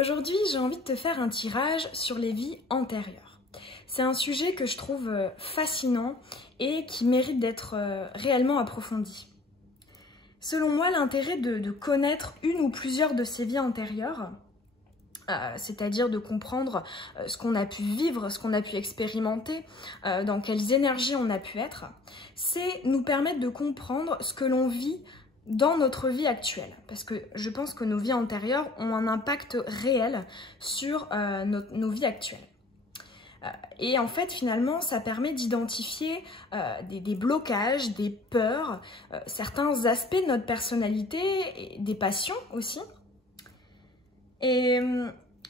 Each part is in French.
Aujourd'hui, j'ai envie de te faire un tirage sur les vies antérieures. C'est un sujet que je trouve fascinant et qui mérite d'être réellement approfondi. Selon moi, l'intérêt de connaître une ou plusieurs de ces vies antérieures, c'est-à-dire de comprendre ce qu'on a pu vivre, ce qu'on a pu expérimenter, dans quelles énergies on a pu être, c'est nous permettre de comprendre ce que l'on vit dans notre vie actuelle. Parce que je pense que nos vies antérieures ont un impact réel sur nos vies actuelles. Et en fait, finalement, ça permet d'identifier des blocages, des peurs, certains aspects de notre personnalité, et des passions aussi. Et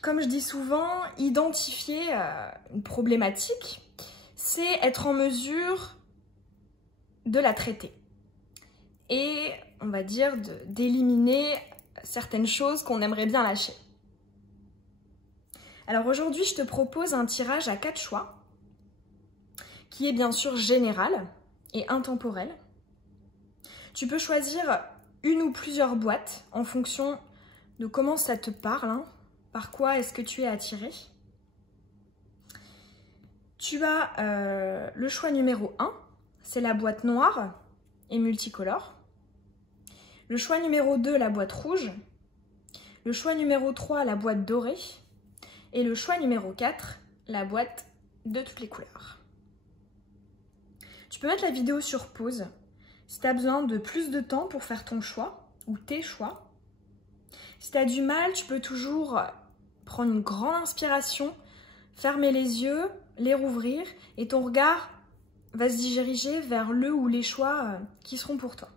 comme je dis souvent, identifier une problématique, c'est être en mesure de la traiter. Et on va dire d'éliminer certaines choses qu'on aimerait bien lâcher. Alors aujourd'hui, je te propose un tirage à 4 choix, qui est bien sûr général et intemporel. Tu peux choisir une ou plusieurs boîtes en fonction de comment ça te parle, hein, par quoi est-ce que tu es attiré. Tu as le choix numéro 1, c'est la boîte noire et multicolore. Le choix numéro 2, la boîte rouge. Le choix numéro 3, la boîte dorée. Et le choix numéro 4, la boîte de toutes les couleurs. Tu peux mettre la vidéo sur pause si tu as besoin de plus de temps pour faire ton choix ou tes choix. Si tu as du mal, tu peux toujours prendre une grande inspiration, fermer les yeux, les rouvrir et ton regard va se diriger vers le ou les choix qui seront pour toi.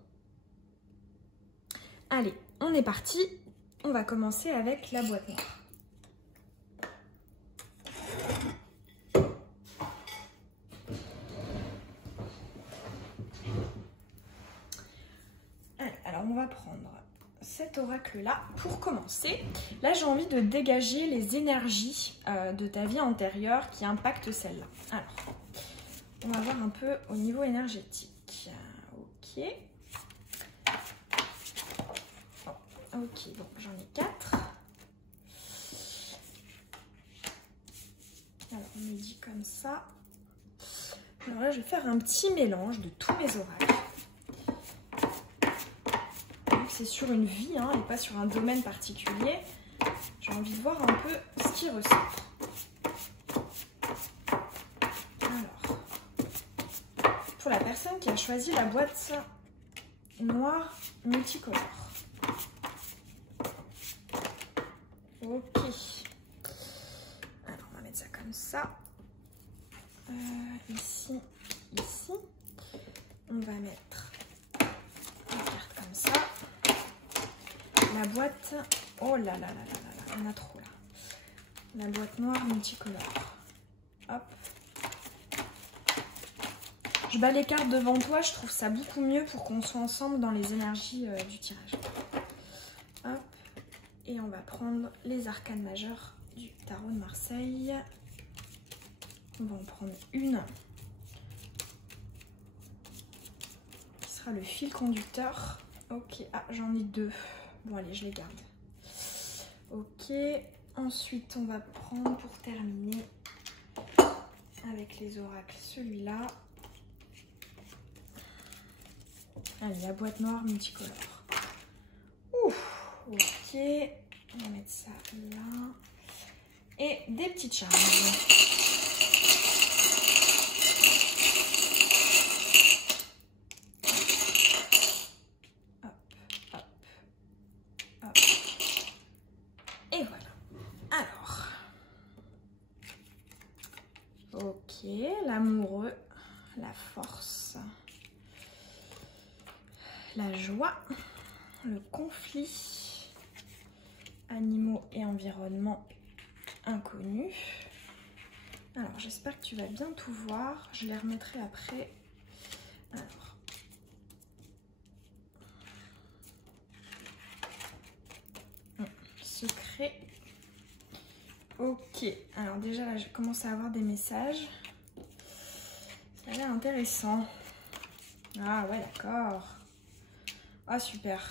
Allez, on est parti. On va commencer avec la boîte noire. Alors, on va prendre cet oracle-là pour commencer. Là, j'ai envie de dégager les énergies de ta vie antérieure qui impactent celle-là. Alors, on va voir un peu au niveau énergétique. Ok. Ok, donc j'en ai 4. Alors, on me dit comme ça. Alors là, je vais faire un petit mélange de tous mes oracles. C'est sur une vie, hein, et pas sur un domaine particulier. J'ai envie de voir un peu ce qui ressort. Alors, pour la personne qui a choisi la boîte noire multicolore. Ok. Alors, on va mettre ça comme ça. Ici, ici. On va mettre une carte comme ça. La boîte... Oh là là là là là là, on a trop là. La boîte noire multicolore. Hop. Je bats les cartes devant toi, je trouve ça beaucoup mieux pour qu'on soit ensemble dans les énergies du tirage. Hop. Et on va prendre les arcanes majeures du tarot de Marseille. On va en prendre une. Qui sera le fil conducteur. Ok, ah j'en ai 2. Bon allez, je les garde. Ok, ensuite on va prendre pour terminer avec les oracles celui-là. Allez, la boîte noire multicolore. Ouf, ok, on va mettre ça là. Et des petites charges. Et voilà. Alors. Ok, l'amoureux, la force, la joie, le conflit, animaux et environnement inconnu. Alors, j'espère que tu vas bien tout voir. Je les remettrai après. Alors. Secret. Ok, alors déjà là je commence à avoir des messages. Ça a l'air intéressant. Ah ouais, d'accord. Ah super.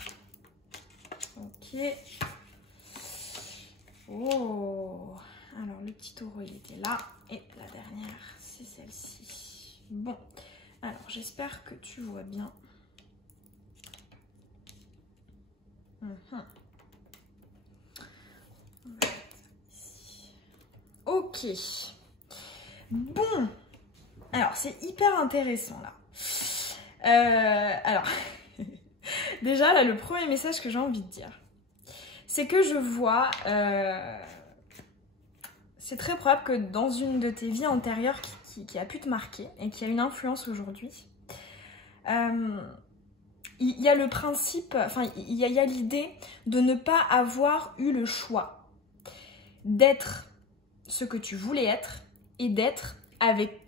Ok. Oh, alors le petit taureau il était là et la dernière c'est celle-ci. Bon, alors j'espère que tu vois bien. Ok. Bon. Alors c'est hyper intéressant là. Alors, déjà là le premier message que j'ai envie de dire, c'est que je vois, c'est très probable que dans une de tes vies antérieures qui a pu te marquer et qui a une influence aujourd'hui, il y a le principe, enfin il y a l'idée de ne pas avoir eu le choix d'être ce que tu voulais être et d'être avec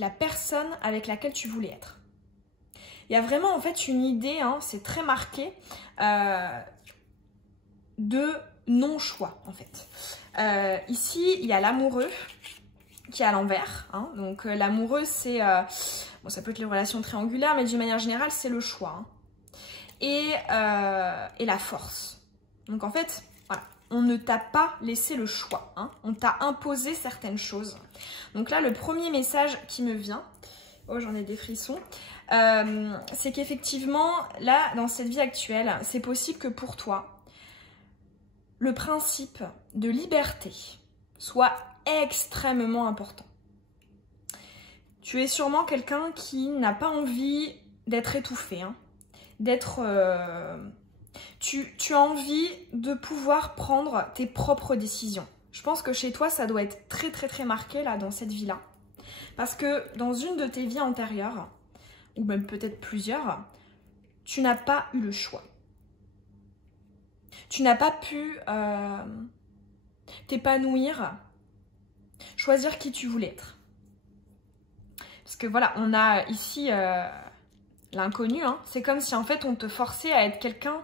la personne avec laquelle tu voulais être. Il y a vraiment en fait une idée, hein, c'est très marqué, de non-choix en fait. Ici, il y a l'amoureux qui est à l'envers. Hein. Donc l'amoureux, c'est... bon, ça peut être les relations triangulaires, mais d'une manière générale, c'est le choix. Hein. Et la force. Donc en fait, voilà, on ne t'a pas laissé le choix. Hein. On t'a imposé certaines choses. Donc là, le premier message qui me vient... Oh, j'en ai des frissons. C'est qu'effectivement, là, dans cette vie actuelle, c'est possible que pour toi, le principe de liberté soit extrêmement important. Tu es sûrement quelqu'un qui n'a pas envie d'être étouffé, hein, d'être... Tu as envie de pouvoir prendre tes propres décisions. Je pense que chez toi, ça doit être très très très marqué là dans cette vie-là. Parce que dans une de tes vies antérieures, ou même peut-être plusieurs, tu n'as pas eu le choix. Tu n'as pas pu t'épanouir, choisir qui tu voulais être. Parce que voilà, on a ici l'inconnu, hein. C'est comme si en fait on te forçait à être quelqu'un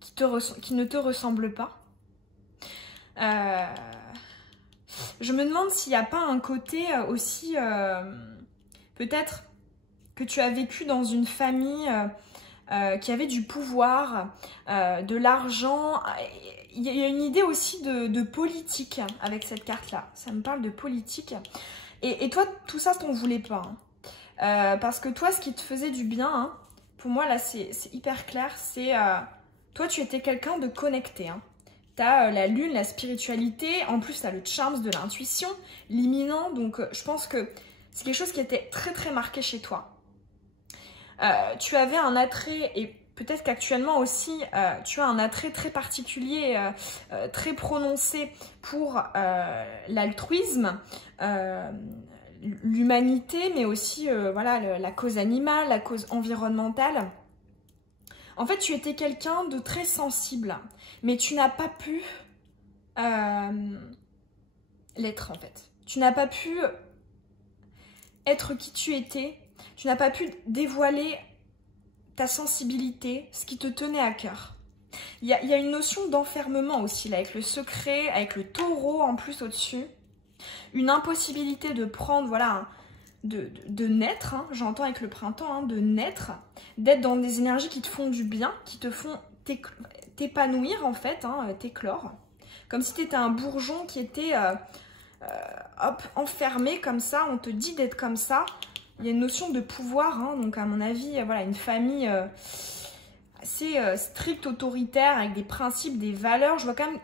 qui ne te ressemble pas. Je me demande s'il n'y a pas un côté aussi, peut-être que tu as vécu dans une famille qui avait du pouvoir, de l'argent. Il y a une idée aussi de politique avec cette carte-là. Ça me parle de politique. Et toi, tout ça, t'en voulais pas. Hein. Parce que toi, ce qui te faisait du bien, hein, pour moi, là, c'est hyper clair, c'est... toi, tu étais quelqu'un de connecté. Hein. T'as la lune, la spiritualité, en plus, t'as le charme de l'intuition, l'imminent. Donc, je pense que c'est quelque chose qui était très, très marqué chez toi. Tu avais un attrait, et peut-être qu'actuellement aussi, tu as un attrait très particulier, très prononcé pour l'altruisme, l'humanité, mais aussi voilà, la cause animale, la cause environnementale. En fait, tu étais quelqu'un de très sensible, mais tu n'as pas pu l'être, en fait. Tu n'as pas pu être qui tu étais. Tu n'as pas pu dévoiler ta sensibilité, ce qui te tenait à cœur. Il y a une notion d'enfermement aussi, là, avec le secret, avec le taureau en plus au-dessus. Une impossibilité de prendre, voilà, de naître, hein, j'entends avec le printemps, hein, de naître, d'être dans des énergies qui te font du bien, qui te font t'épanouir en fait, hein, t'éclore. Comme si tu étais un bourgeon qui était hop, enfermé comme ça, on te dit d'être comme ça. Il y a une notion de pouvoir, hein, donc à mon avis, voilà, une famille assez stricte, autoritaire, avec des principes, des valeurs. Je vois quand même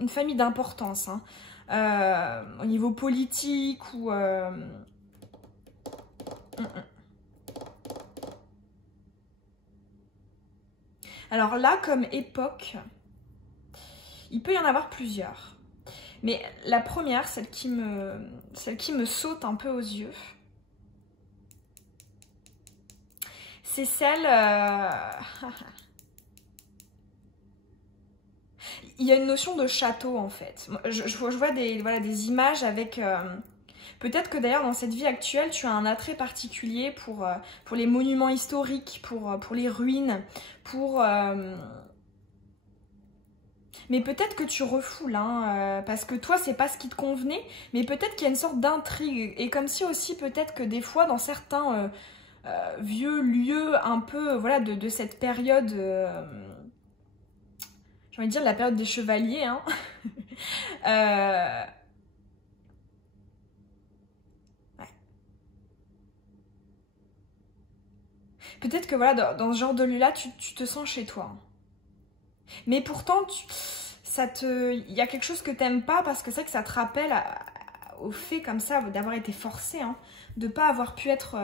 une famille d'importance, hein, au niveau politique ou... Alors là, comme époque, il peut y en avoir plusieurs. Mais la première, celle qui me saute un peu aux yeux, c'est celle... Il y a une notion de château en fait. Je vois des images avec... Peut-être que d'ailleurs dans cette vie actuelle, tu as un attrait particulier pour les monuments historiques, pour les ruines, Mais peut-être que tu refoules, hein, parce que toi, c'est pas ce qui te convenait, mais peut-être qu'il y a une sorte d'intrigue. Et comme si aussi, peut-être que des fois, dans certains vieux lieux un peu, voilà, de cette période... j'ai envie de dire la période des chevaliers, hein. Ouais. Peut-être que voilà, dans ce genre de lieu-là, tu te sens chez toi. Mais pourtant, il y a quelque chose que t'aimes pas parce que c'est vrai que ça te rappelle au fait comme ça d'avoir été forcé, hein, de pas avoir pu être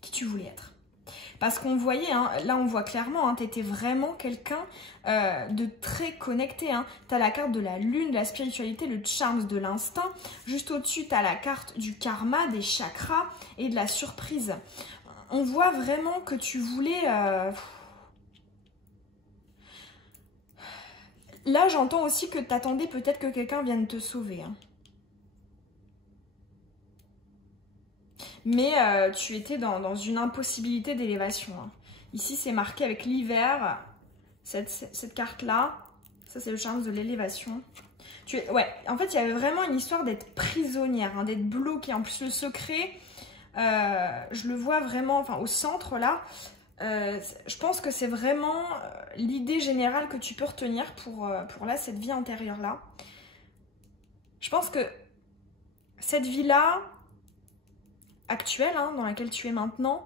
qui tu voulais être. Parce qu'on voyait, hein, là on voit clairement, hein, t'étais vraiment quelqu'un de très connecté. Hein. T'as la carte de la lune, de la spiritualité, le charme de l'instinct. Juste au-dessus, t'as la carte du karma, des chakras et de la surprise. On voit vraiment que tu voulais... Là, j'entends aussi que t'attendais peut-être que quelqu'un vienne te sauver. Hein. Mais tu étais dans une impossibilité d'élévation. Hein. Ici, c'est marqué avec l'hiver, cette carte-là. Ça, c'est le charme de l'élévation. Ouais, en fait, il y avait vraiment une histoire d'être prisonnière, hein, d'être bloquée. En plus, le secret, je le vois vraiment, enfin, au centre, là. Je pense que c'est vraiment l'idée générale que tu peux retenir pour là, cette vie antérieure-là. Je pense que cette vie-là, actuelle, hein, dans laquelle tu es maintenant,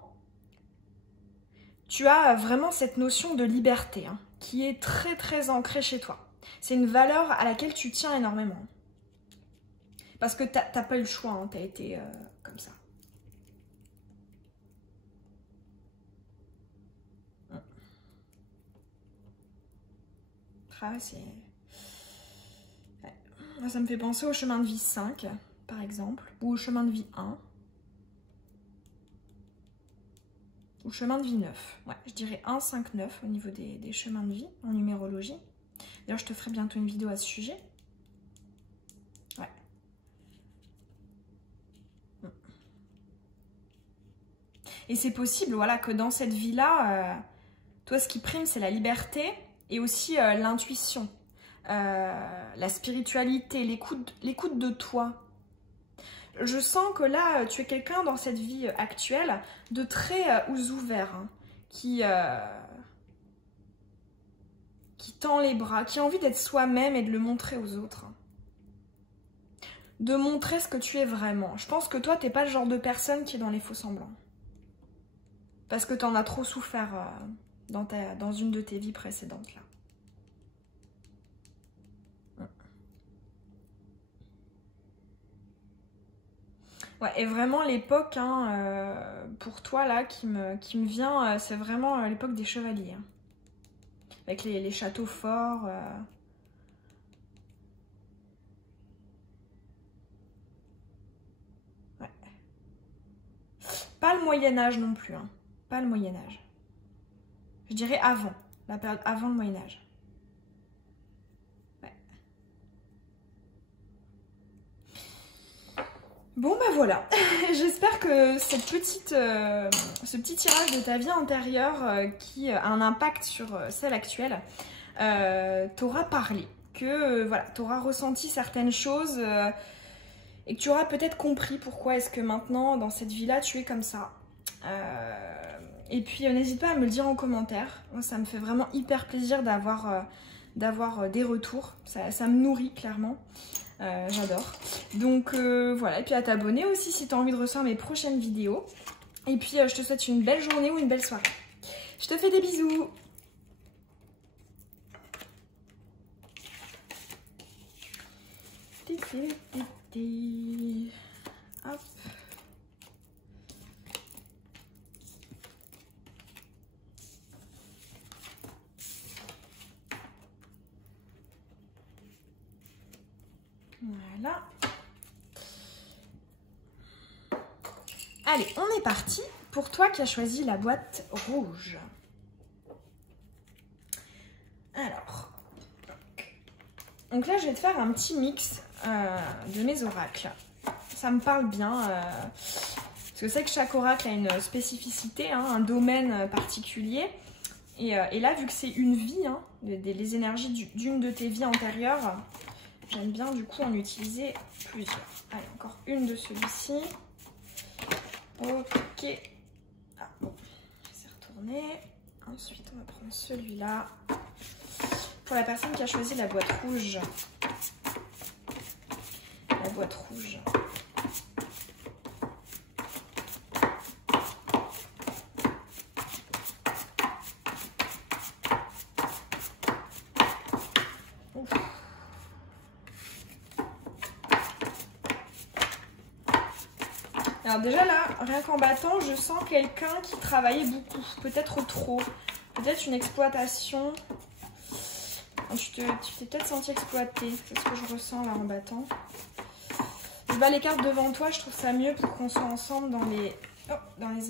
tu as vraiment cette notion de liberté, hein, qui est très très ancrée chez toi. C'est une valeur à laquelle tu tiens énormément. Parce que t'as pas eu le choix, hein, t'as été comme ça. Ah, c'est... Ouais. Ça me fait penser au chemin de vie 5, par exemple, ou au chemin de vie 1. Ou chemin de vie 9. Ouais, je dirais 1, 5, 9 au niveau des chemins de vie en numérologie. D'ailleurs, je te ferai bientôt une vidéo à ce sujet. Ouais. Et c'est possible, voilà, que dans cette vie-là, toi, ce qui prime, c'est la liberté et aussi l'intuition, la spiritualité, l'écoute de toi. Je sens que là, tu es quelqu'un dans cette vie actuelle de très ouvert, hein, qui tend les bras, qui a envie d'être soi-même et de le montrer aux autres. De montrer ce que tu es vraiment. Je pense que toi, t'es pas le genre de personne qui est dans les faux semblants. Parce que t'en as trop souffert dans une de tes vies précédentes, là. Ouais, et vraiment l'époque, hein, pour toi, là, qui me vient, c'est vraiment l'époque des chevaliers. Hein. Avec les châteaux forts. Ouais. Pas le Moyen-Âge non plus, hein. Pas le Moyen-Âge. Je dirais avant, la période avant le Moyen-Âge. Bon bah voilà, j'espère que ce petit tirage de ta vie antérieure qui a un impact sur celle actuelle t'aura parlé, que voilà, t'auras ressenti certaines choses et que tu auras peut-être compris pourquoi est-ce que maintenant dans cette vie-là tu es comme ça. Et puis n'hésite pas à me le dire en commentaire, moi, ça me fait vraiment hyper plaisir d'avoir des retours, ça me nourrit clairement. J'adore. Donc voilà, et puis à t'abonner aussi si tu as envie de recevoir mes prochaines vidéos. Et puis je te souhaite une belle journée ou une belle soirée. Je te fais des bisous. Hop. Voilà. Allez, on est parti pour toi qui as choisi la boîte rouge. Alors, donc là je vais te faire un petit mix de mes oracles. Ça me parle bien, parce que c'est que chaque oracle a une spécificité, hein, un domaine particulier. Et là, vu que c'est une vie, hein, les énergies d'une de tes vies antérieures, j'aime bien du coup en utiliser plusieurs. Allez, encore une de celui-ci. Ok. Ah bon, c'est retourné. Ensuite, on va prendre celui-là. Pour la personne qui a choisi la boîte rouge. La boîte rouge. Alors déjà là, rien qu'en battant, je sens quelqu'un qui travaillait beaucoup, peut-être trop, peut-être une exploitation. Tu t'es peut-être senti exploité, c'est ce que je ressens là en battant. Je bats les cartes devant toi, je trouve ça mieux pour qu'on soit ensemble dans les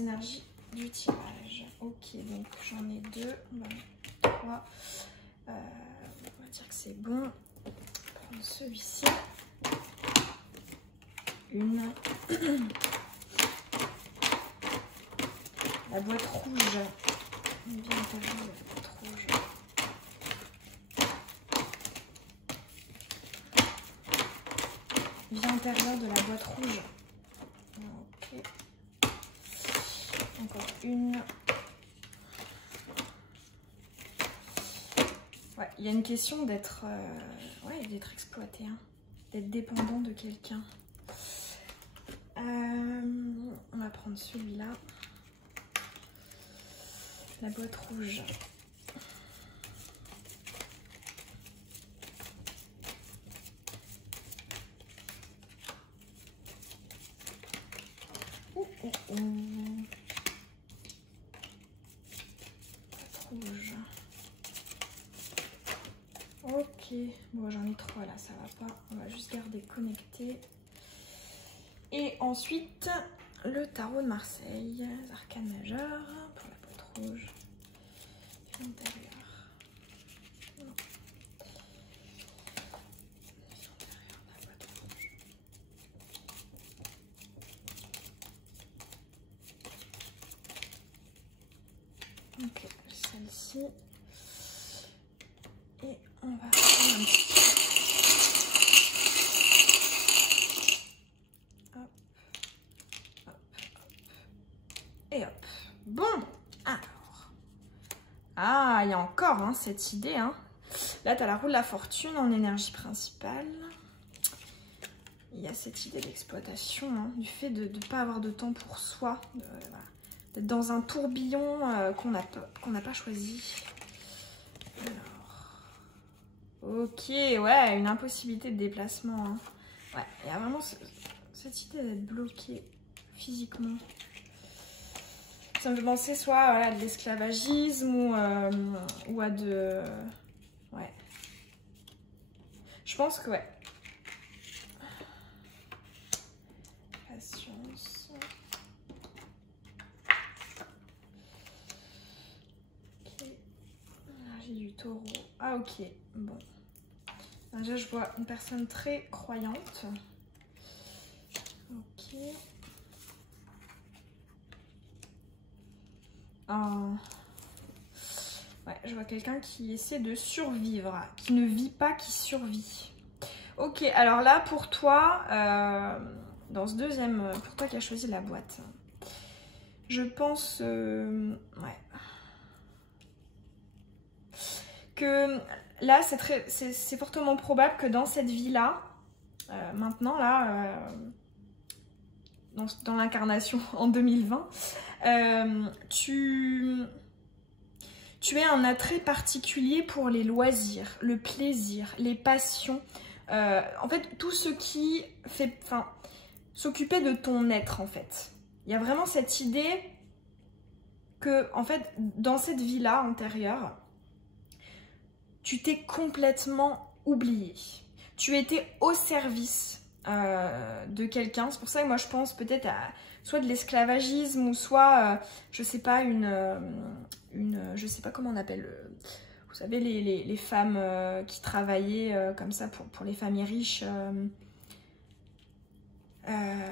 énergies du tirage. Ok, donc j'en ai 2, on va mettre 3. On va dire que c'est bon. On va prendre celui-ci. Une. La boîte rouge. Bien intérieure, la boîte rouge. Vie intérieure de la boîte rouge. Ok. Encore une. Ouais, il y a une question d'être exploité, hein, d'être dépendant de quelqu'un. On va prendre celui-là. La boîte rouge. Boîte rouge. Ok, bon j'en ai 3 là, ça va pas. On va juste garder connecté. Et ensuite, le tarot de Marseille, les arcanes majeures pour la boîte rouge. Intérieur. Non. Intérieur de la boîte rouge. Ok, celle-ci. Et on va faire un petit peu. Hop, hop, hop. Et hop. Bon, alors. Ah, il y a encore hein, cette idée. Hein. Là, tu as la roue de la fortune en énergie principale. Il y a cette idée d'exploitation, hein, du fait de ne pas avoir de temps pour soi, voilà, d'être dans un tourbillon qu'on n'a pas choisi. Alors, ok, ouais, une impossibilité de déplacement. Hein. Ouais, il y a vraiment cette idée d'être bloqué physiquement. Ça me fait penser soit voilà, à de l'esclavagisme ou à de... Ouais. Je pense que ouais. Patience. Ok. J'ai du taureau. Ah ok, bon. Déjà je vois une personne très croyante. Ok. Ouais, je vois quelqu'un qui essaie de survivre, qui ne vit pas, qui survit. Ok, alors là pour toi, dans ce deuxième, pour toi qui as choisi la boîte, je pense, ouais, que là c'est fortement probable que dans cette vie-là, maintenant là, dans l'incarnation en 2020, tu as un attrait particulier pour les loisirs, le plaisir, les passions. En fait, tout ce qui fait, s'occuper de ton être, en fait. Il y a vraiment cette idée que, en fait, dans cette vie-là antérieure, tu t'es complètement oublié. Tu étais au service de quelqu'un. C'est pour ça que moi, je pense peut-être à soit de l'esclavagisme ou soit, je sais pas, je sais pas comment on appelle, vous savez, les femmes qui travaillaient comme ça pour les familles riches, une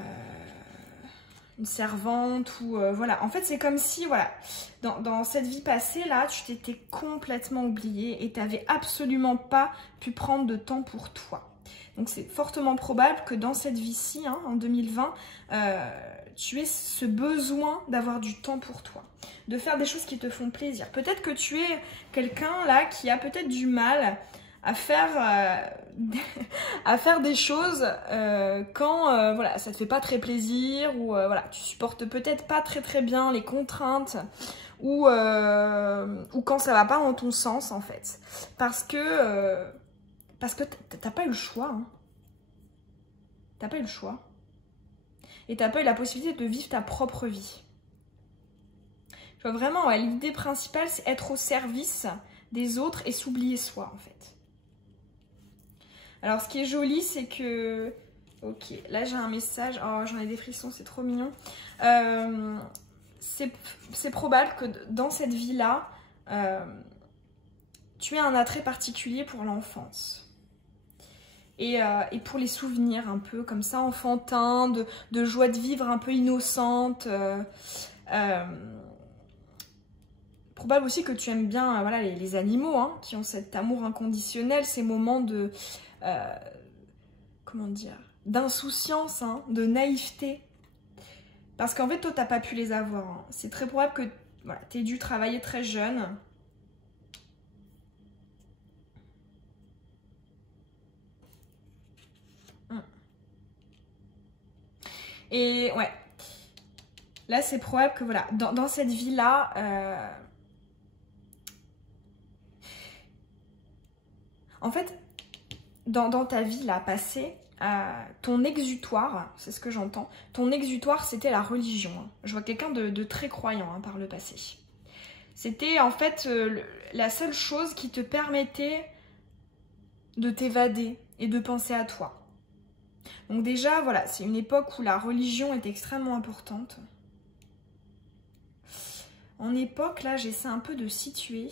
servante ou voilà. En fait, c'est comme si, voilà, dans cette vie passée, là, tu t'étais complètement oubliée et tu n'avais absolument pas pu prendre de temps pour toi. Donc, c'est fortement probable que dans cette vie-ci, hein, en 2020, tu aies ce besoin d'avoir du temps pour toi, de faire des choses qui te font plaisir. Peut-être que tu es quelqu'un là qui a peut-être du mal à faire des choses quand voilà, ça te fait pas très plaisir ou voilà, tu supportes peut-être pas très bien les contraintes ou quand ça va pas dans ton sens en fait. Parce que t'as pas eu le choix. Hein. T'as pas eu le choix. Et t'as pas eu la possibilité de vivre ta propre vie. Tu vois, vraiment, ouais, l'idée principale, c'est être au service des autres et s'oublier soi, en fait. Alors, ce qui est joli, c'est que... Ok, là, j'ai un message. Oh, j'en ai des frissons, c'est trop mignon. C'est probable que dans cette vie-là, tu aies un attrait particulier pour l'enfance. Et pour les souvenirs un peu comme ça, enfantins, de joie de vivre un peu innocente. Probable aussi que tu aimes bien voilà, les animaux, hein, qui ont cet amour inconditionnel, ces moments de... comment dire, d'insouciance, hein, de naïveté. Parce qu'en fait, toi, t'as pas pu les avoir. Hein. C'est très probable que voilà, tu aies dû travailler très jeune. Et ouais, là c'est probable que voilà, dans cette vie-là, en fait, dans ta vie là passée, ton exutoire, c'est ce que j'entends, ton exutoire c'était la religion. Hein. Je vois quelqu'un de très croyant hein, par le passé. C'était en fait la seule chose qui te permettait de t'évader et de penser à toi. Donc déjà, voilà, c'est une époque où la religion est extrêmement importante. En époque, là, j'essaie un peu de situer.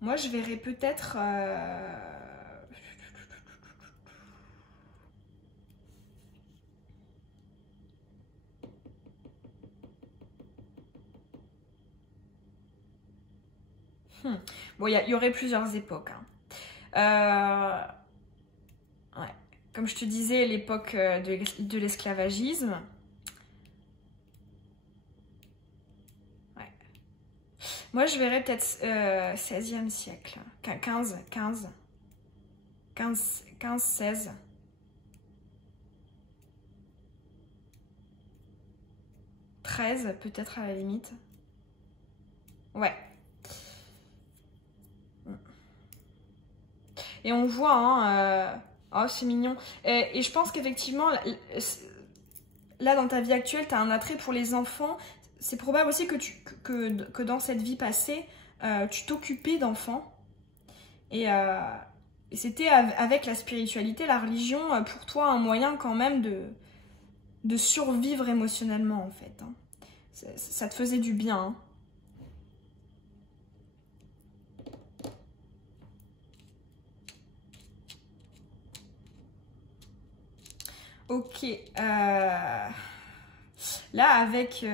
Moi, je verrais peut-être... Bon, il y aurait plusieurs époques. Hein. Ouais. Comme je te disais, l'époque de l'esclavagisme. Ouais. Moi, je verrais peut-être 16e siècle. 15, 16. Peut-être à la limite. Ouais. Et on voit, hein, oh c'est mignon. Et je pense qu'effectivement, là dans ta vie actuelle, tu as un attrait pour les enfants. C'est probable aussi que dans cette vie passée, tu t'occupais d'enfants. Et c'était avec la spiritualité, la religion, pour toi, un moyen quand même de survivre émotionnellement, en fait. Hein. Ça te faisait du bien. Hein. Ok. Là, avec...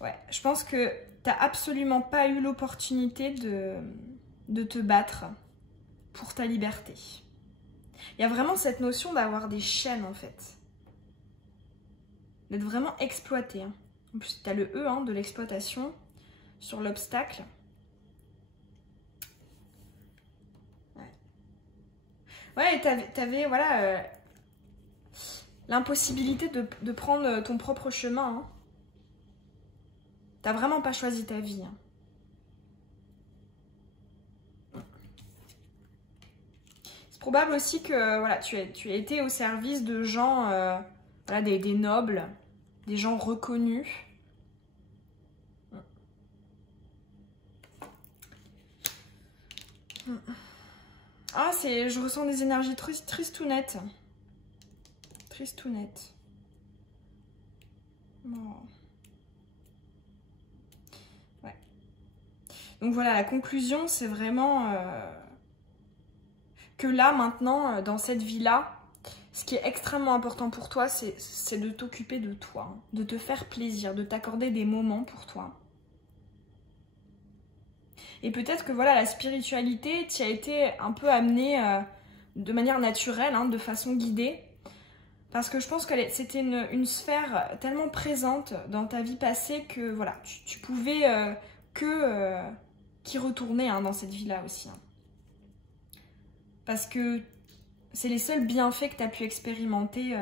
Ouais, je pense que t'as absolument pas eu l'opportunité de te battre pour ta liberté. Il y a vraiment cette notion d'avoir des chaînes, en fait. D'être vraiment exploité. Hein. En plus, t'as le E hein, de l'exploitation sur l'obstacle. Ouais, et t'avais voilà, l'impossibilité de prendre ton propre chemin. Hein. T'as vraiment pas choisi ta vie. Hein. C'est probable aussi que voilà, tu as été au service de gens, voilà, des nobles, des gens reconnus. Ah, je ressens des énergies tristounettes. Tristounettes. Bon. Ouais. Donc voilà, la conclusion, c'est vraiment que là, maintenant, dans cette vie-là, ce qui est extrêmement important pour toi, c'est de t'occuper de toi, hein, de te faire plaisir, de t'accorder des moments pour toi. Et peut-être que voilà, la spiritualité t'y a été un peu amenée de manière naturelle, hein, de façon guidée. Parce que je pense que c'était une sphère tellement présente dans ta vie passée que voilà, tu pouvais qu'y retourner, hein, dans cette vie-là aussi. Hein. Parce que c'est les seuls bienfaits que tu as pu expérimenter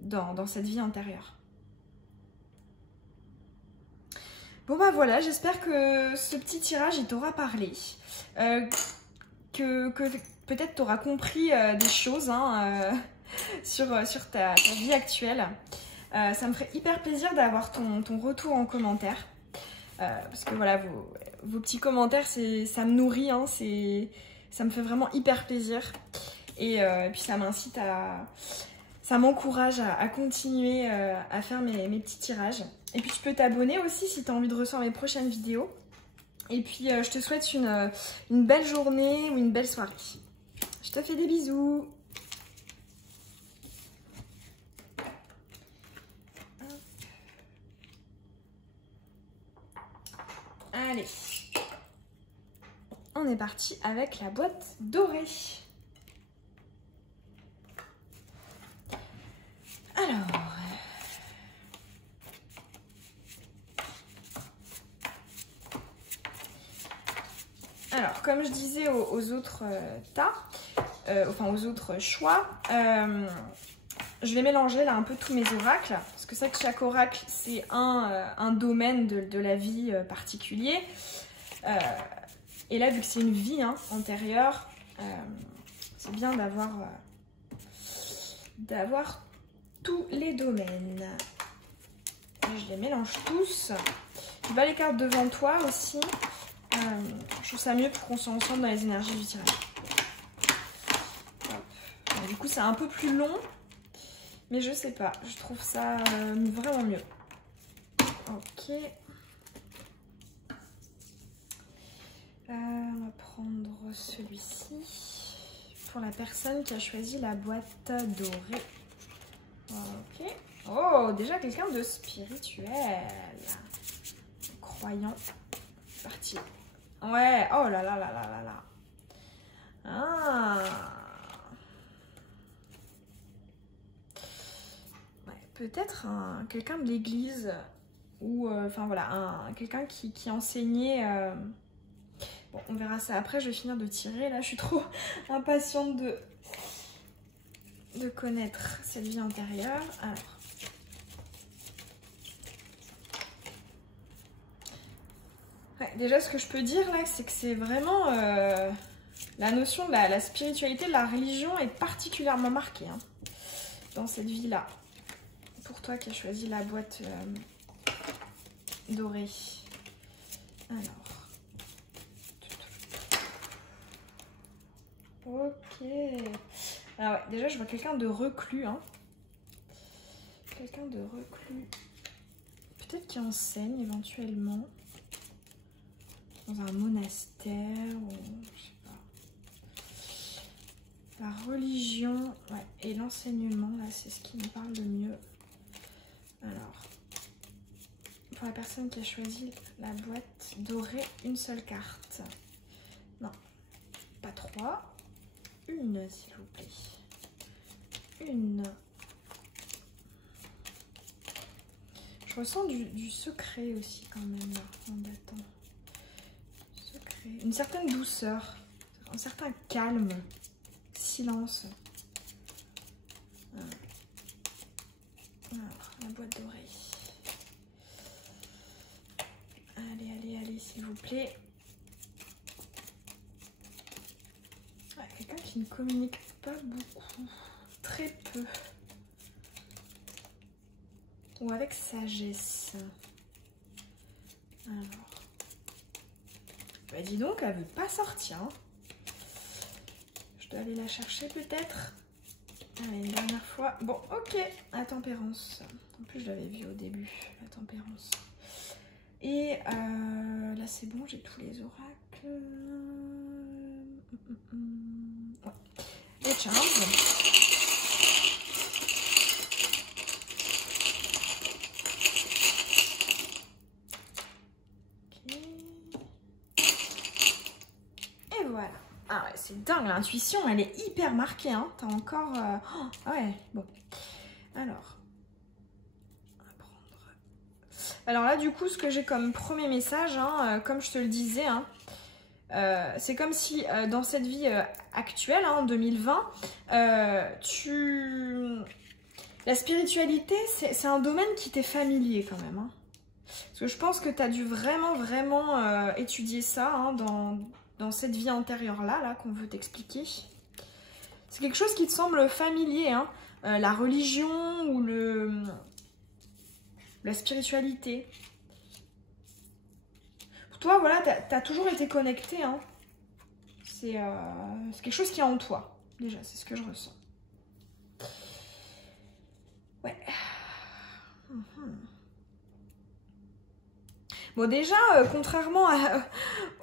dans cette vie antérieure. Bon bah voilà, j'espère que ce petit tirage il t'aura parlé. Que peut-être tu auras compris des choses, hein, sur ta vie actuelle. Ça me ferait hyper plaisir d'avoir ton retour en commentaire. Parce que voilà, vos petits commentaires, ça me nourrit, hein, ça me fait vraiment hyper plaisir. Et puis ça m'incite ça m'encourage à continuer à faire mes petits tirages. Et puis tu peux t'abonner aussi si tu as envie de recevoir mes prochaines vidéos. Et puis je te souhaite une belle journée ou une belle soirée. Je te fais des bisous. Allez, on est parti avec la boîte dorée. Alors, comme je disais aux autres aux autres choix, je vais mélanger là un peu tous mes oracles, parce que c'est vrai que chaque oracle c'est un domaine de la vie particulier. Et là, vu que c'est une vie, hein, antérieure, c'est bien d'avoir tous les domaines. Et je les mélange tous. Tu bats les cartes devant toi aussi. Je trouve ça mieux pour qu'on soit ensemble dans les énergies du tirage. Bon, du coup, c'est un peu plus long, mais je sais pas. Je trouve ça vraiment mieux. Ok. On va prendre celui-ci pour la personne qui a choisi la boîte dorée. Ok. Oh, déjà quelqu'un de spirituel. Croyant. C'est parti. Ouais. Oh là là là là là là. Ah. Ouais, peut-être quelqu'un de l'église ou enfin voilà, quelqu'un qui enseignait. Bon, on verra ça après. Je vais finir de tirer. Là, je suis trop impatiente de connaître cette vie antérieure. Alors. Ouais, déjà, ce que je peux dire là, c'est que c'est vraiment la notion de la spiritualité, de la religion est particulièrement marquée, hein, dans cette vie-là. Pour toi qui as choisi la boîte dorée. Alors. Ok. Alors ouais, déjà je vois quelqu'un de reclus, hein. Quelqu'un de reclus. Peut-être qui enseigne éventuellement. Dans un monastère ou je sais pas. La religion, ouais, et l'enseignement, là c'est ce qui me parle le mieux. Alors, pour la personne qui a choisi la boîte dorée, une seule carte. Non, pas trois. Une, s'il vous plaît. Une. Je ressens du secret aussi quand même, là, en datant. Secret. Une certaine douceur, un certain calme, silence. Alors, la boîte dorée. Allez, allez, allez, s'il vous plaît. Quelqu'un qui ne communique pas beaucoup, très peu, ou avec sagesse. Alors, bah dis donc, elle veut pas sortir. Hein. Je dois aller la chercher peut-être. Allez, une dernière fois. Bon, ok, la tempérance. En plus, je l'avais vu au début, la tempérance. Et là, c'est bon, j'ai tous les oracles. Ouais. Les charms. Ok. Et voilà. Ah ouais, c'est dingue, l'intuition, elle est hyper marquée, hein. T'as encore... Oh, ouais, bon. Alors... Alors là, du coup, ce que j'ai comme premier message, hein, comme je te le disais, hein, c'est comme si dans cette vie actuelle, hein, en 2020, la spiritualité, c'est un domaine qui t'est familier quand même. Hein. Parce que je pense que tu as dû vraiment étudier ça hein, dans cette vie antérieure-là là, qu'on veut t'expliquer. C'est quelque chose qui te semble familier, hein, la religion ou la spiritualité. Pour toi, voilà, t'as toujours été connecté. Hein. C'est quelque chose qui est en toi. Déjà, c'est ce que je ressens. Ouais. Bon, déjà, contrairement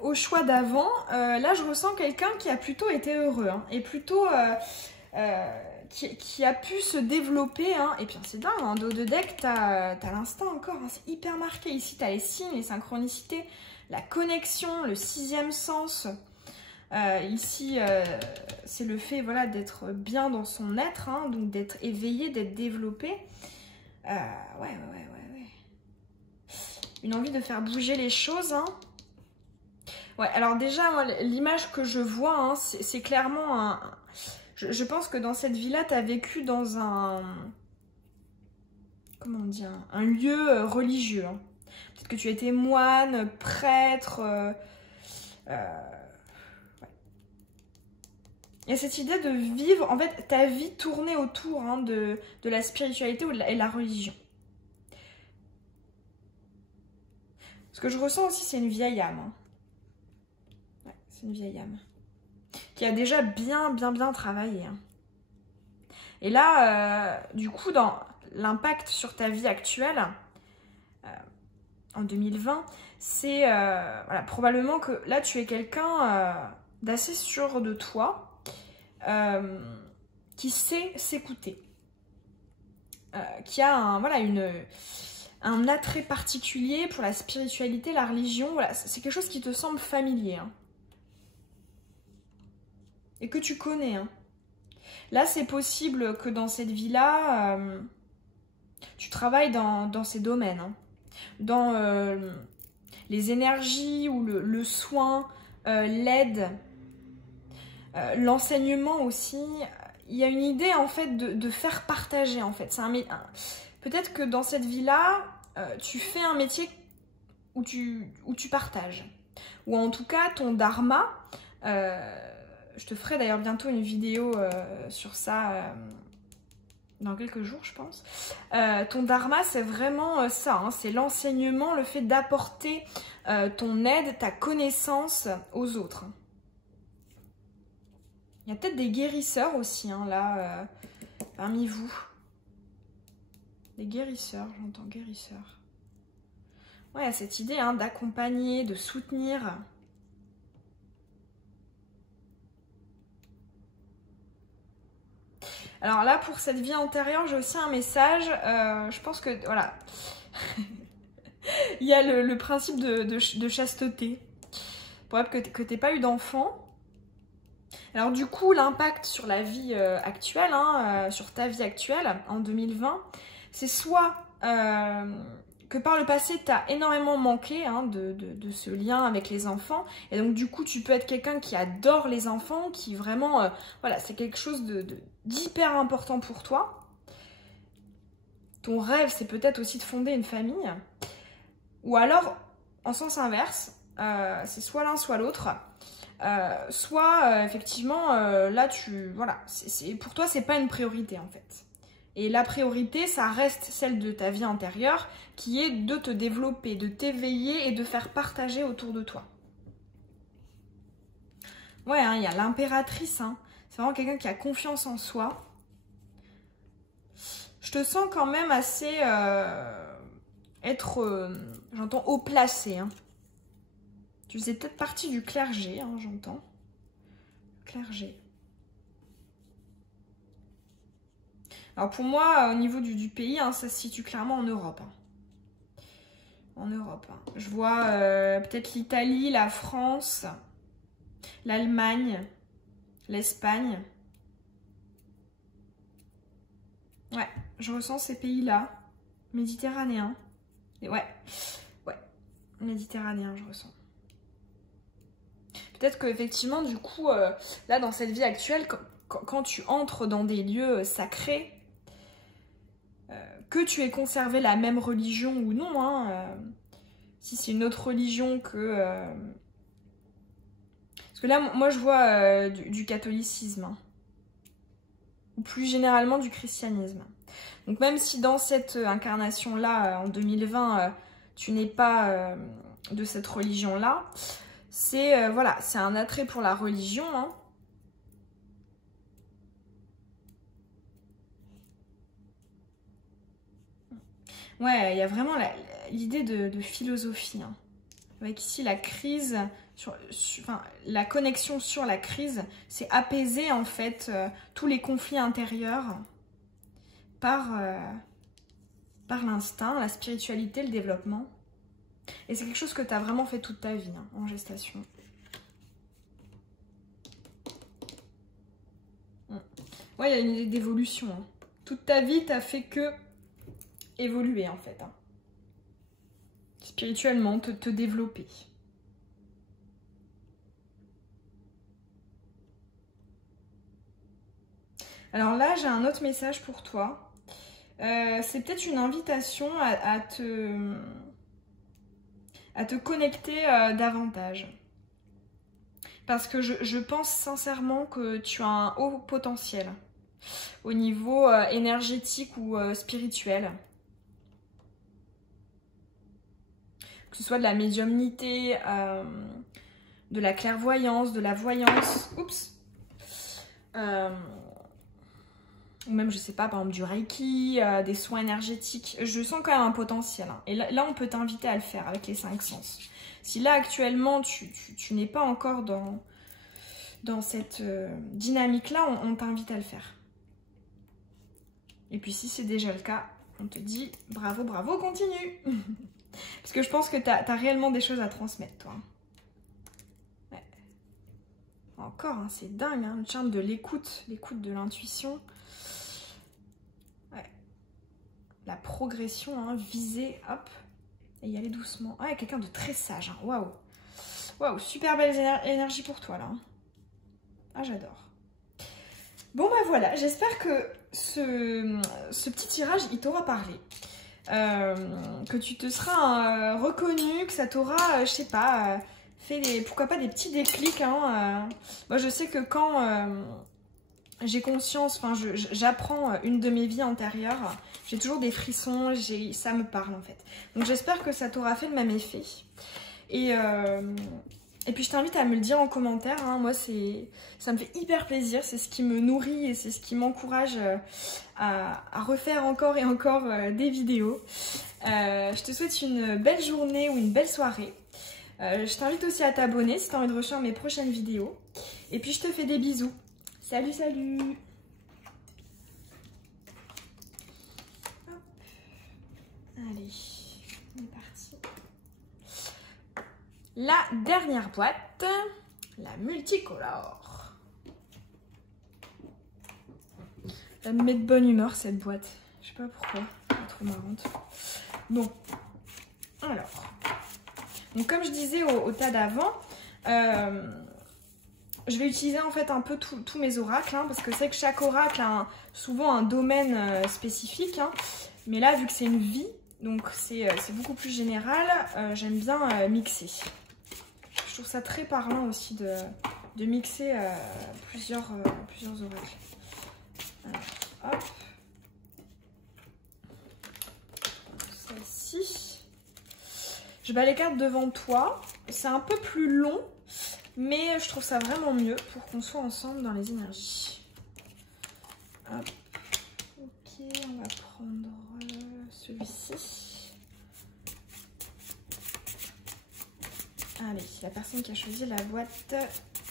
au choix d'avant, là, je ressens quelqu'un qui a plutôt été heureux. Hein, et plutôt... qui a pu se développer, hein. Et puis c'est dingue, en dos de deck, t'as l'instinct encore, hein. C'est hyper marqué. Ici, t'as les signes, les synchronicités, la connexion, le sixième sens. Ici, c'est le fait voilà, d'être bien dans son être, hein, donc d'être éveillé, d'être développé. Ouais. Une envie de faire bouger les choses, hein. Ouais, alors déjà, moi, l'image que je vois, hein, c'est clairement un... Je pense que dans cette vie-là, tu as vécu dans un... Comment on dit, un lieu religieux. Hein. Peut-être que tu étais moine, prêtre... ouais. Il y a cette idée de vivre, en fait, ta vie tournée autour hein, de la spiritualité et la religion. Ce que je ressens aussi, c'est une vieille âme. Hein. Ouais, c'est une vieille âme. Qui a déjà bien travaillé. Hein. Et là, du coup, dans l'impact sur ta vie actuelle, en 2020, c'est voilà, probablement que là, tu es quelqu'un d'assez sûr de toi, qui sait s'écouter, qui a voilà, un attrait particulier pour la spiritualité, la religion. Voilà, c'est quelque chose qui te semble familier. Hein. Et que tu connais. Hein. Là, c'est possible que dans cette vie-là, tu travailles dans ces domaines. Hein. Dans les énergies ou le soin, l'aide, l'enseignement aussi. Il y a une idée, en fait, de faire partager, en fait. Peut-être que dans cette vie-là, tu fais un métier où tu partages. Ou en tout cas, ton dharma... je te ferai d'ailleurs bientôt une vidéo sur ça dans quelques jours, je pense. Ton dharma, c'est vraiment ça. Hein, c'est l'enseignement, le fait d'apporter ton aide, ta connaissance aux autres. Il y a peut-être des guérisseurs aussi, hein, là, parmi vous. Des guérisseurs, j'entends guérisseurs. Ouais, cette idée hein, d'accompagner, de soutenir... Alors là, pour cette vie antérieure, j'ai aussi un message. Je pense que, voilà, il y a le principe de chasteté. Pour que tu n'aies pas eu d'enfant. Alors du coup, l'impact sur la vie actuelle, hein, sur ta vie actuelle, en 2020, c'est soit que par le passé, tu as énormément manqué hein, de ce lien avec les enfants. Et donc du coup, tu peux être quelqu'un qui adore les enfants, qui vraiment, voilà, c'est quelque chose d'hyper important pour toi. Ton rêve, c'est peut-être aussi de fonder une famille. Ou alors, en sens inverse, c'est soit l'un, soit l'autre. Soit, effectivement, là, voilà, pour toi, c'est pas une priorité, en fait. Et la priorité, ça reste celle de ta vie antérieure, qui est de te développer, de t'éveiller et de faire partager autour de toi. Ouais, hein, il y a l'impératrice, hein. C'est vraiment quelqu'un qui a confiance en soi. Je te sens quand même assez j'entends, haut placé. Hein. Tu faisais peut-être partie du clergé, hein, j'entends. Clergé. Alors pour moi, au niveau du pays, hein, ça se situe clairement en Europe. Hein. En Europe. Hein. Je vois peut-être l'Italie, la France, l'Allemagne. l'Espagne. Ouais, je ressens ces pays-là. Méditerranéens. Et ouais, méditerranéen, je ressens. Peut-être qu'effectivement, du coup, là, dans cette vie actuelle, quand tu entres dans des lieux sacrés, que tu aies conservé la même religion ou non, hein, si c'est une autre religion que... Parce que là, moi, je vois du catholicisme, hein, ou plus généralement du christianisme. Donc même si dans cette incarnation-là, en 2020, tu n'es pas de cette religion-là, c'est voilà, c'est un attrait pour la religion, hein. Ouais, il y a vraiment l'idée de philosophie, hein. Avec ici la crise, enfin, la connexion sur la crise, c'est apaiser en fait tous les conflits intérieurs par l'instinct, la spiritualité, le développement. Et c'est quelque chose que tu as vraiment fait toute ta vie, hein, en gestation. Ouais, il y a une idée d'évolution, hein. Toute ta vie, tu as fait que évoluer en fait, hein. Spirituellement, te développer. Alors là, j'ai un autre message pour toi. C'est peut-être une invitation à te connecter davantage. Parce que je pense sincèrement que tu as un haut potentiel au niveau énergétique ou spirituel. Que ce soit de la médiumnité, de la clairvoyance, de la voyance, oups, ou même, je sais pas, par exemple du Reiki, des soins énergétiques. Je sens quand même un potentiel, hein. Et là, on peut t'inviter à le faire avec les 5 sens. Si là, actuellement, tu n'es pas encore dans cette dynamique-là, on t'invite à le faire. Et puis, si c'est déjà le cas, on te dit bravo, bravo, continue. Parce que je pense que tu as réellement des choses à transmettre, toi. Ouais. Encore, hein, c'est dingue, hein, le charme de l'écoute de l'intuition. Ouais. La progression, hein, viser, hop, et y aller doucement. Ah, il y a quelqu'un de très sage, hein. Waouh. Waouh, super belle énergie pour toi, là. Ah, j'adore. Bon, bah voilà, j'espère que ce petit tirage, il t'aura parlé. Que tu te seras reconnu, que ça t'aura, je sais pas, fait pourquoi pas des petits déclics, hein. Moi, je sais que quand j'ai conscience, enfin, j'apprends une de mes vies antérieures, j'ai toujours des frissons, ça me parle en fait. Donc, j'espère que ça t'aura fait le même effet. Et puis je t'invite à me le dire en commentaire, hein. Moi ça me fait hyper plaisir, c'est ce qui me nourrit et c'est ce qui m'encourage à refaire encore et encore des vidéos. Je te souhaite une belle journée ou une belle soirée. Je t'invite aussi à t'abonner si tu as envie de rejoindre mes prochaines vidéos. Et puis je te fais des bisous. Salut, salut! Hop. Allez, on est parti. La dernière boîte, la multicolore. Elle me met de bonne humeur cette boîte. Je sais pas pourquoi, elle est trop marrante. Bon, alors. Donc comme je disais au tas d'avant, je vais utiliser en fait un peu tous mes oracles, hein, parce que c'est que chaque oracle a souvent un domaine spécifique. Hein, mais là, vu que c'est une vie, donc c'est beaucoup plus général, j'aime bien mixer. Je trouve ça très parlant aussi de mixer plusieurs oracles. Alors, hop. Celle-ci. Je bats les cartes devant toi. C'est un peu plus long, mais je trouve ça vraiment mieux pour qu'on soit ensemble dans les énergies. Hop. Ok, on va prendre celui-ci. Allez, la personne qui a choisi la boîte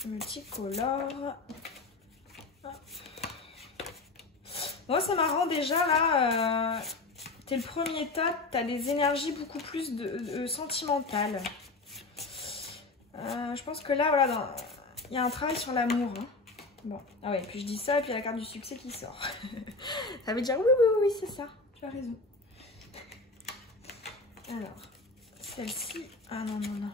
multicolore. Moi, c'est marrant déjà là. T'es le premier tas, t'as des énergies beaucoup plus sentimentales. Je pense que là, voilà, il y a un travail sur l'amour, hein, Bon, ah ouais, puis je dis ça, et puis il y a la carte du succès qui sort. Ça veut dire oui, oui, oui, c'est ça, tu as raison. Alors, celle-ci, ah non, non, non.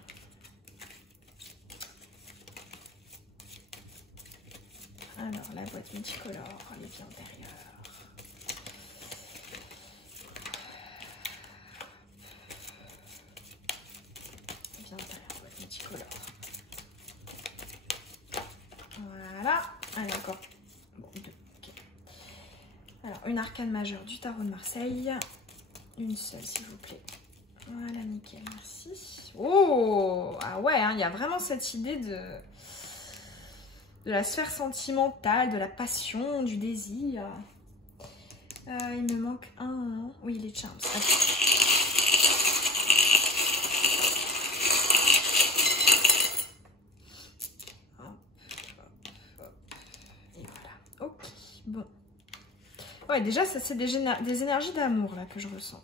Alors, la boîte multicolore, les vies antérieures. Les vies antérieures, boîte multicolore. Voilà. Ah d'accord. Bon, deux. Okay. Alors, une arcane majeure du tarot de Marseille. Une seule, s'il vous plaît. Voilà, nickel, merci. Oh, ah ouais, il y a vraiment cette idée de la sphère sentimentale, de la passion, du désir. Il me manque un, hein. Oui, les charms. Et voilà. Ok, bon. Ouais, déjà, ça c'est des énergies d'amour là que je ressens.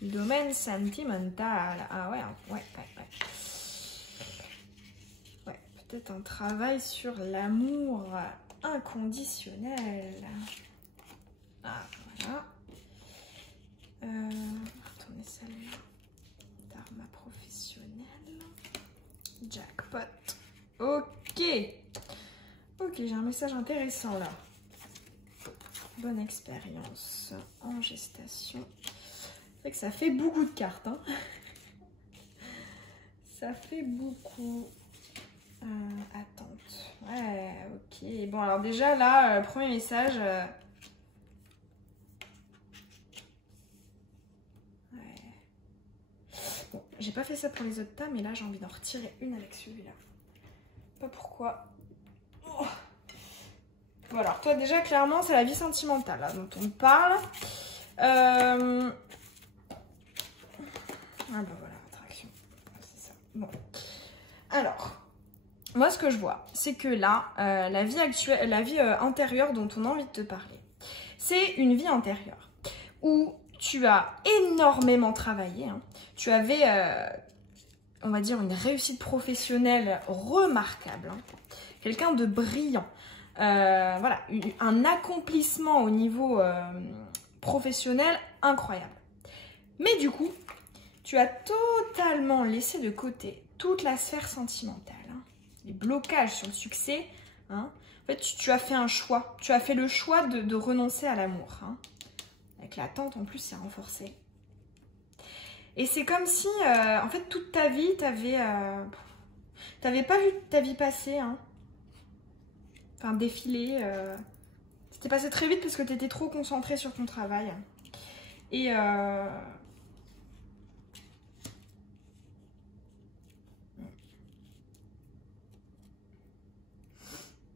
Domaine sentimental. Ah ouais, ouais. Ouais, peut-être un travail sur l'amour inconditionnel. Ah, voilà. Retourner celle-là. Dharma professionnel. Jackpot. Ok. Ok, j'ai un message intéressant là. Bonne expérience en gestation. C'est vrai que ça fait beaucoup de cartes. Hein. Ça fait beaucoup. Attente. Ouais, ok. Bon, alors déjà là, premier message. Bon, j'ai pas fait ça pour les autres tas, mais là j'ai envie d'en retirer une avec celui-là. Pas pourquoi. Oh. Bon, alors toi déjà clairement c'est la vie sentimentale là, dont on parle. Ah bah voilà, attraction. C'est ça. Bon. Alors, moi ce que je vois, c'est que là, la vie actuelle, la vie antérieure dont on a envie de te parler, c'est une vie antérieure où tu as énormément travaillé. Hein. Tu avais, on va dire, une réussite professionnelle remarquable. Hein. Quelqu'un de brillant. Voilà, un accomplissement au niveau professionnel incroyable. Mais du coup, tu as totalement laissé de côté toute la sphère sentimentale. Hein. Les blocages sur le succès. Hein. En fait, tu as fait un choix. Tu as fait le choix de renoncer à l'amour. Hein. Avec l'attente, en plus, c'est renforcé. Et c'est comme si, en fait, toute ta vie, t'avais pas vu ta vie passer, hein. Enfin, défiler. C'était passé très vite parce que t'étais trop concentrée sur ton travail. Et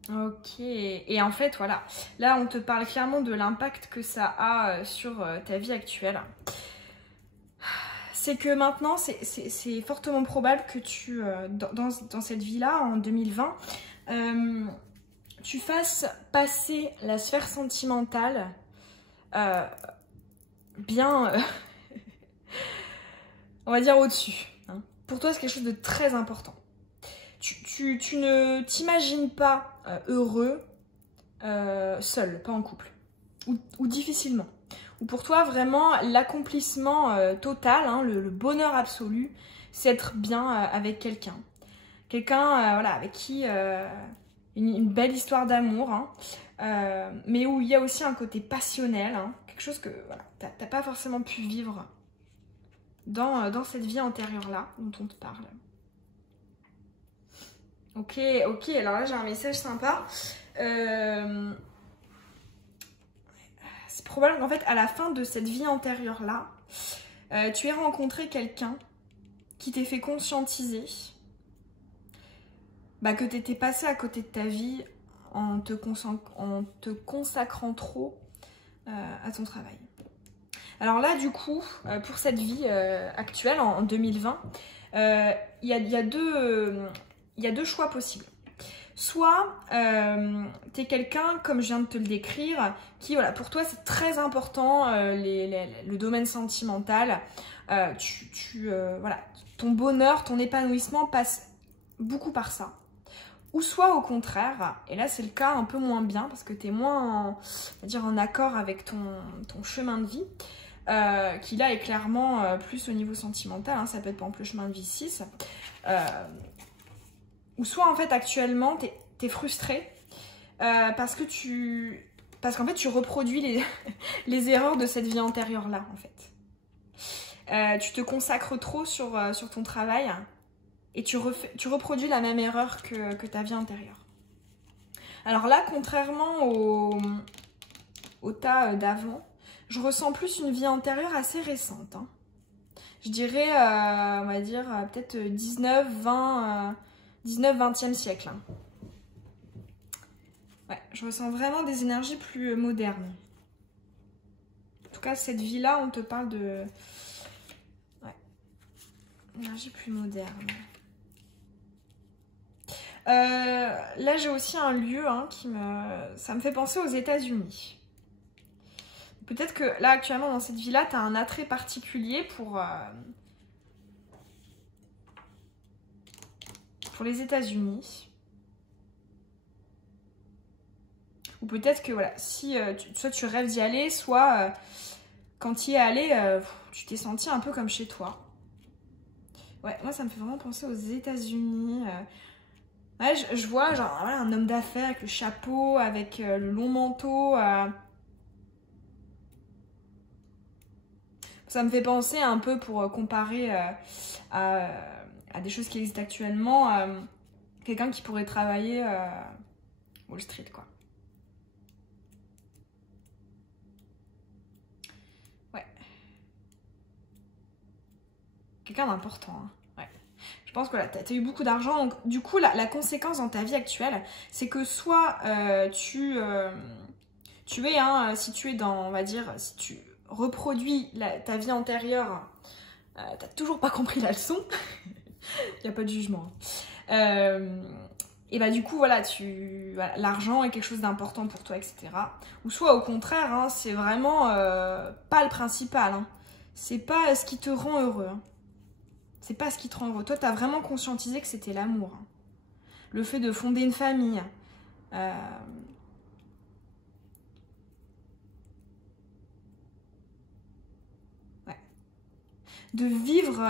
ok, et en fait, voilà, là on te parle clairement de l'impact que ça a sur ta vie actuelle. C'est que maintenant, c'est fortement probable que tu, dans cette vie-là, en 2020, tu fasses passer la sphère sentimentale bien, on va dire, au-dessus. Hein. Pour toi, c'est quelque chose de très important. Tu ne t'imagines pas heureux seul, pas en couple, ou difficilement. Ou pour toi, vraiment, l'accomplissement total, hein, le bonheur absolu, c'est être bien avec quelqu'un. Quelqu'un voilà, avec qui une belle histoire d'amour, hein, mais où il y a aussi un côté passionnel, hein, quelque chose que voilà, t'as pas forcément pu vivre dans cette vie antérieure-là dont on te parle. Ok, ok, alors là j'ai un message sympa. C'est probable qu'en fait à la fin de cette vie antérieure-là, tu aies rencontré quelqu'un qui t'ait fait conscientiser que tu étais passé à côté de ta vie en te consacrant trop à ton travail. Alors là du coup, pour cette vie actuelle en 2020, il y a deux choix possibles. Soit t'es quelqu'un, comme je viens de te le décrire, qui, voilà, pour toi c'est très important le domaine sentimental. Voilà, ton bonheur, ton épanouissement passe beaucoup par ça. Ou soit au contraire, et là c'est le cas un peu moins bien parce que tu es moins en accord avec ton chemin de vie, qui là est clairement plus au niveau sentimental, hein, ça peut être par exemple le chemin de vie 6. Ou soit en fait actuellement tu es frustré parce qu'en fait tu reproduis les erreurs de cette vie antérieure là en fait. Tu te consacres trop sur ton travail et tu reproduis la même erreur que ta vie antérieure. Alors là, contrairement au tas d'avant, je ressens plus une vie antérieure assez récente. Hein. Je dirais, on va dire, peut-être 19-20e siècle. Hein. Ouais, je ressens vraiment des énergies plus modernes. En tout cas, cette vie-là, on te parle de... Ouais, énergie plus moderne. Là, j'ai aussi un lieu hein, ça me fait penser aux États-Unis. Peut-être que là, actuellement, dans cette vie-là, tu as un attrait particulier pour les États-Unis. Ou peut-être que, voilà, si soit tu rêves d'y aller, soit quand tu y es allé, tu t'es senti un peu comme chez toi. Ouais, moi, ça me fait vraiment penser aux États-Unis. Ouais, je vois genre voilà, un homme d'affaires avec le chapeau, avec le long manteau. Ça me fait penser un peu pour comparer à des choses qui existent actuellement. Quelqu'un qui pourrait travailler Wall Street, quoi. Ouais. Quelqu'un d'important, hein. Je pense que là, tu as eu beaucoup d'argent. Donc, du coup, la conséquence dans ta vie actuelle, c'est que soit tu es, hein, si tu es dans, on va dire, si tu reproduis ta vie antérieure, t'as toujours pas compris la leçon. Il n'y a pas de jugement. Et bah du coup, voilà, l'argent est quelque chose d'important pour toi, etc. Ou soit au contraire, hein, c'est vraiment pas le principal. Hein. C'est pas ce qui te rend heureux. Hein. C'est pas ce qui te rend heureux. Toi, t'as vraiment conscientisé que c'était l'amour. Hein. Le fait de fonder une famille. Ouais. De vivre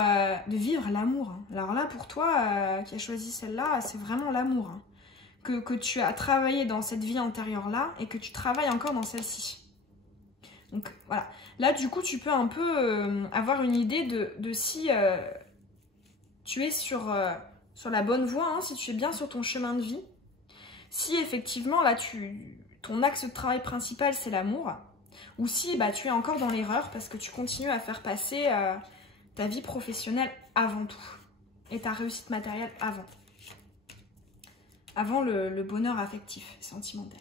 l'amour. Hein. Alors là, pour toi, qui a choisi celle-là, c'est vraiment l'amour. Hein. Que tu as travaillé dans cette vie antérieure-là et que tu travailles encore dans celle-ci. Donc, voilà. Là, du coup, tu peux un peu avoir une idée de si... tu es sur la bonne voie, hein, si tu es bien sur ton chemin de vie. Si effectivement, là, ton axe de travail principal, c'est l'amour. Ou si bah, tu es encore dans l'erreur parce que tu continues à faire passer ta vie professionnelle avant tout. Et ta réussite matérielle avant. Avant le bonheur affectif, sentimental.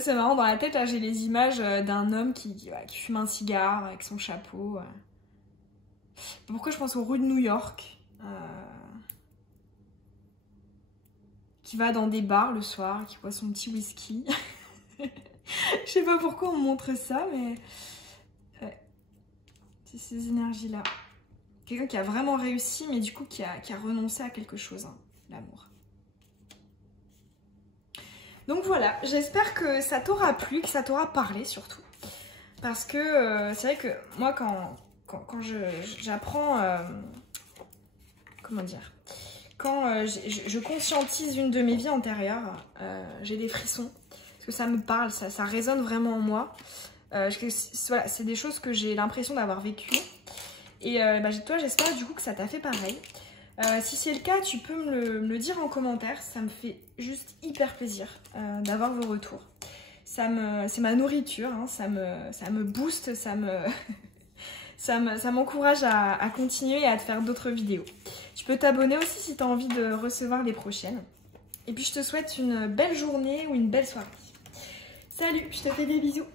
C'est marrant, dans la tête, là, j'ai les images d'un homme qui fume un cigare avec son chapeau. Pourquoi je pense aux rues de New York qui va dans des bars le soir, qui boit son petit whisky. Je sais pas pourquoi on me montre ça, mais... Ouais. C'est ces énergies-là. Quelqu'un qui a vraiment réussi, mais du coup qui a renoncé à quelque chose, hein, l'amour. Donc voilà, j'espère que ça t'aura plu, que ça t'aura parlé surtout. Parce que c'est vrai que moi quand j'apprends... comment dire, quand je conscientise une de mes vies antérieures, j'ai des frissons. Parce que ça me parle, ça résonne vraiment en moi. Voilà, c'est des choses que j'ai l'impression d'avoir vécues. Et toi, j'espère du coup que ça t'a fait pareil. Si c'est le cas, tu peux me le dire en commentaire. Ça me fait juste hyper plaisir d'avoir vos retours. C'est ma nourriture, hein, ça me booste, ça m'encourage à continuer et à te faire d'autres vidéos. Tu peux t'abonner aussi si tu as envie de recevoir les prochaines. Et puis je te souhaite une belle journée ou une belle soirée. Salut, je te fais des bisous.